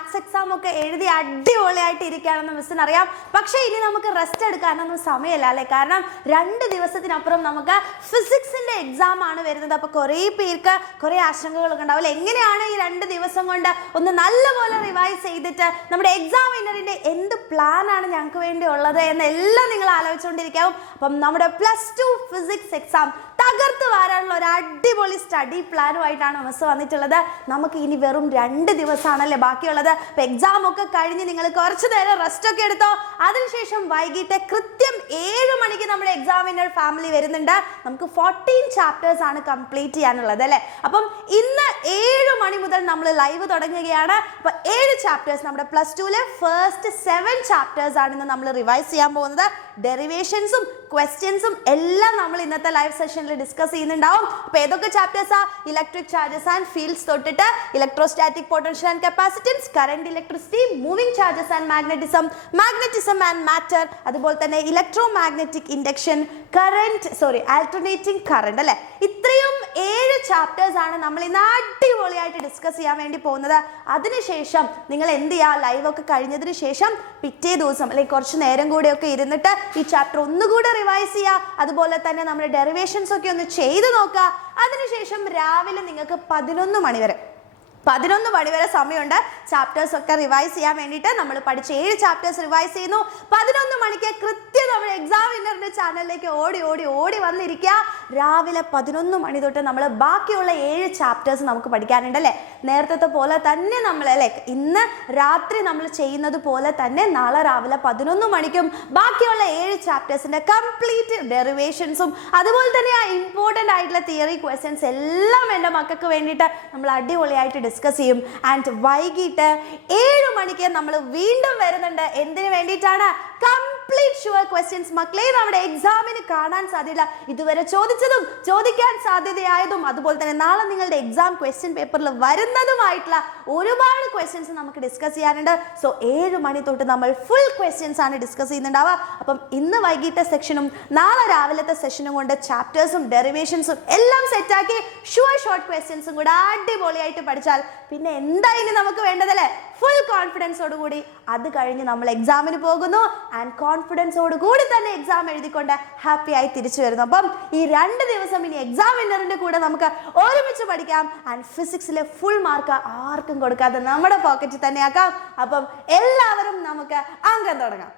Maths exam ഒക്കെ എഴുതി അടിപൊളിയായിട്ട് ഇരിക്കുകയാണെന്ന് മിസ്സിന് അറിയാം. പക്ഷേ ഇനി നമുക്ക് റെസ്റ്റ് എടുക്കാനൊന്നും സമയമില്ല അല്ലേ? കാരണം 2 ദിവസത്തിനപ്പുറം നമുക്ക് ഫിസിക്സിന്റെ എക്സാം ആണ് വരുന്നത്. അപ്പോൾ കുറേ പേർക്ക് കുറേ ആശങ്കകളൊക്കെ ഉണ്ടാവില്ല. എങ്ങനെയാണ് ഈ 2 ദിവസം കൊണ്ട് ഒന്ന് നല്ലപോലെ റിവൈസ് ചെയ്തിട്ട് നമ്മുടെ എക്സാം വിന്നറിന്റെ എന്ത് പ്ലാൻ ആണ് ഞങ്ങൾക്ക് വേണ്ടി ഉള്ളത് എന്നെല്ലാം നിങ്ങൾ ആലോചിച്ചുകൊണ്ടിരിക്കാവും. അപ്പം നമ്മുടെ +2 ഫിസിക്സ് എക്സാം തകർത്ത് വരാനുള്ള ഒരു അടിപൊളി സ്റ്റഡി പ്ലാനുമായിട്ടാണ് മിസ് വന്നിട്ടുള്ളത്. നമുക്ക് ഇനി വെറും 2 ദിവസമാണല്ലേ ബാക്കിയുള്ളത്. അപ്പോൾ എക്സാം ഒക്കെ കഴിഞ്ഞ് നിങ്ങൾ കുറച്ച് നേരം റെസ്റ്റ് ഒക്കെ എടുത്തോ. അതിനുശേഷം വൈകിട്ട് കൃത്യം 7 മണിക്ക് നമ്മുടെ എക്സാം വിന്നർ ഫാമിലി വരുന്നുണ്ട്. നമുക്ക് 14 ചാപ്റ്റേഴ്സ് ആണ് കംപ്ലീറ്റ് ചെയ്യാനുള്ളത് അല്ലേ? അപ്പം ഇന്ന് 7 മണി മുതൽ നമ്മൾ ലൈവ് തുടങ്ങുകയാണ്. അപ്പോൾ 7 ചാപ്റ്റേഴ്സ് നമ്മുടെ +2 ഫസ്റ്റ് 7 ചാപ്റ്റേഴ്സ് ആണ് ഇന്ന് നമ്മൾ റിവൈസ് ചെയ്യാൻ പോകുന്നത്. ഡെറിവേഷൻസും ക്വസ്റ്റ്യൻസും എല്ലാം നമ്മൾ ഇന്നത്തെ ലൈവ് സെഷനിൽ ഡിസ്കസ് ചെയ്യുന്നുണ്ടാവും. അപ്പോൾ ഏതൊക്കെ ചാപ്റ്റേഴ്സാ? ഇലക്ട്രിക് ചാർജസ് ആൻഡ് ഫീൽഡ്സ് തൊട്ടിട്ട് electrostatic potential and capacitance, current electricity, moving charges and magnetism, magnetism and matter, അതുപോലെ തന്നെ electro magnetic induction, alternating current അല്ലേ? ഇത്രയും 7 ചാപ്റ്റേഴ്സ് ആണ് നമ്മൾ ഇന്ന് അടിപൊളിയായിട്ട് ഡിസ്കസ് ചെയ്യാൻ വേണ്ടി പോകുന്നത്. അതിനുശേഷം നിങ്ങൾ എന്ത് ചെയ്യുക? ലൈവ് ഒക്കെ കഴിഞ്ഞതിന് ശേഷം പിറ്റേ ദിവസം അല്ലെങ്കിൽ കുറച്ച് നേരം കൂടെയൊക്കെ ഇരുന്നിട്ട് ഈ ചാപ്റ്റർ ഒന്നുകൂടെ റിവൈസ് ചെയ്യുക. അതുപോലെ തന്നെ നമ്മുടെ ഡെറിവേഷൻസ് ഒക്കെ ഒന്ന് ചെയ്ത് നോക്കുക. അതിനുശേഷം രാവിലെ നിങ്ങൾക്ക് 11 മണി വരെ സമയമുണ്ട് ചാപ്റ്റേഴ്സ് ഒക്കെ റിവൈസ് ചെയ്യാൻ വേണ്ടിയിട്ട്. നമ്മൾ പഠിച്ച 7 ചാപ്റ്റേഴ്സ് റിവൈസ് ചെയ്യുന്നു. 11 മണിക്ക് കൃത്യം നമ്മുടെ എക്സാം വിന്നറിന്റെ ചാനലിലേക്ക് ഓടി വന്നിരിക്കുക. രാവിലെ 11 മണി തൊട്ട് നമ്മൾ ബാക്കിയുള്ള 7 ചാപ്റ്റേഴ്സ് നമുക്ക് പഠിക്കാനുണ്ട് അല്ലേ? നേരത്തെ പോലെ തന്നെ നമ്മൾ അല്ലേ ഇന്ന് രാത്രി നമ്മൾ ചെയ്യുന്നത് പോലെ തന്നെ നാളെ രാവിലെ 11 മണിക്കും ബാക്കിയുള്ള 7 ചാപ്റ്റേഴ്സിന്റെ കംപ്ലീറ്റ് ഡെറിവേഷൻസും അതുപോലെ തന്നെ ആ ഇമ്പോർട്ടൻ്റ് ആയിട്ടുള്ള തിയറി ക്വസ്റ്റ്യൻസ് എല്ലാം എൻ്റെ മക്കൾക്ക് വേണ്ടിയിട്ട് നമ്മൾ അടിപൊളിയായിട്ട് ഡിസ്കസ് ചെയ്യും. ആൻഡ് വൈകിട്ട് 7 മണിക്ക് നമ്മൾ വീണ്ടും വരുന്നുണ്ട്. എന്തിനു വേണ്ടിയിട്ടാണ്? കംപ്ലീറ്റ് ഷുവർ ക്വസ്റ്റ്യൻസ് മക്കളെ നമ്മുടെ എക്സാമിന് കാണാൻ സാധ്യത ഇതുവരെ ചോദിച്ചതും ചോദിക്കാൻ സാധ്യതയായതും അതുപോലെ തന്നെ നാളെ നിങ്ങളുടെ എക്സാം ക്വസ്റ്റ്യൻ പേപ്പറിൽ വരുന്നതുമായിട്ടുള്ള ഒരുപാട് ക്വസ്റ്റ്യൻസ് നമുക്ക് ഡിസ്കസ് ചെയ്യാനുണ്ട്. സോ 7 മണി തൊട്ട് നമ്മൾ ഫുൾ ക്വസ്റ്റ്യൻസ് ആണ് ഡിസ്കസ് ചെയ്യുന്നുണ്ടാവുക. അപ്പം ഇന്ന് വൈകിട്ട് സെഷനും നാളെ രാവിലത്തെ സെഷനും കൊണ്ട് ചാപ്റ്റേഴ്സും ഡെറിവേഷൻസും എല്ലാം സെറ്റാക്കി ഷുവർ ഷോർട്ട് ക്വസ്റ്റ്യൻസും കൂടെ അടിപൊളിയായിട്ട് പഠിച്ചാൽ പിന്നെ എന്തായാലും നമുക്ക് വേണ്ടതല്ലേ? ഫുൾ കോൺഫിഡൻസോടുകൂടി അത് കഴിഞ്ഞ് നമ്മൾ എക്സാമിന് പോകുന്നു. ആൻഡ് കോൺഫിഡൻസോട് കൂടി തന്നെ എക്സാം എഴുതിക്കൊണ്ട് ഹാപ്പി ആയി തിരിച്ചു വരുന്നു. അപ്പം ഈ 2 ദിവസം ഇനി എക്സാം വിന്നറിന്റെ കൂടെ നമുക്ക് ഒരുമിച്ച് പഠിക്കാം. ആൻഡ് ഫിസിക്സിലെ ഫുൾ മാർക്ക് ആർക്കും കൊടുക്കാതെ നമ്മുടെ പോക്കറ്റിൽ തന്നെ ആക്കാം. അപ്പം എല്ലാവരും നമുക്ക് അംഗം തുടങ്ങാം.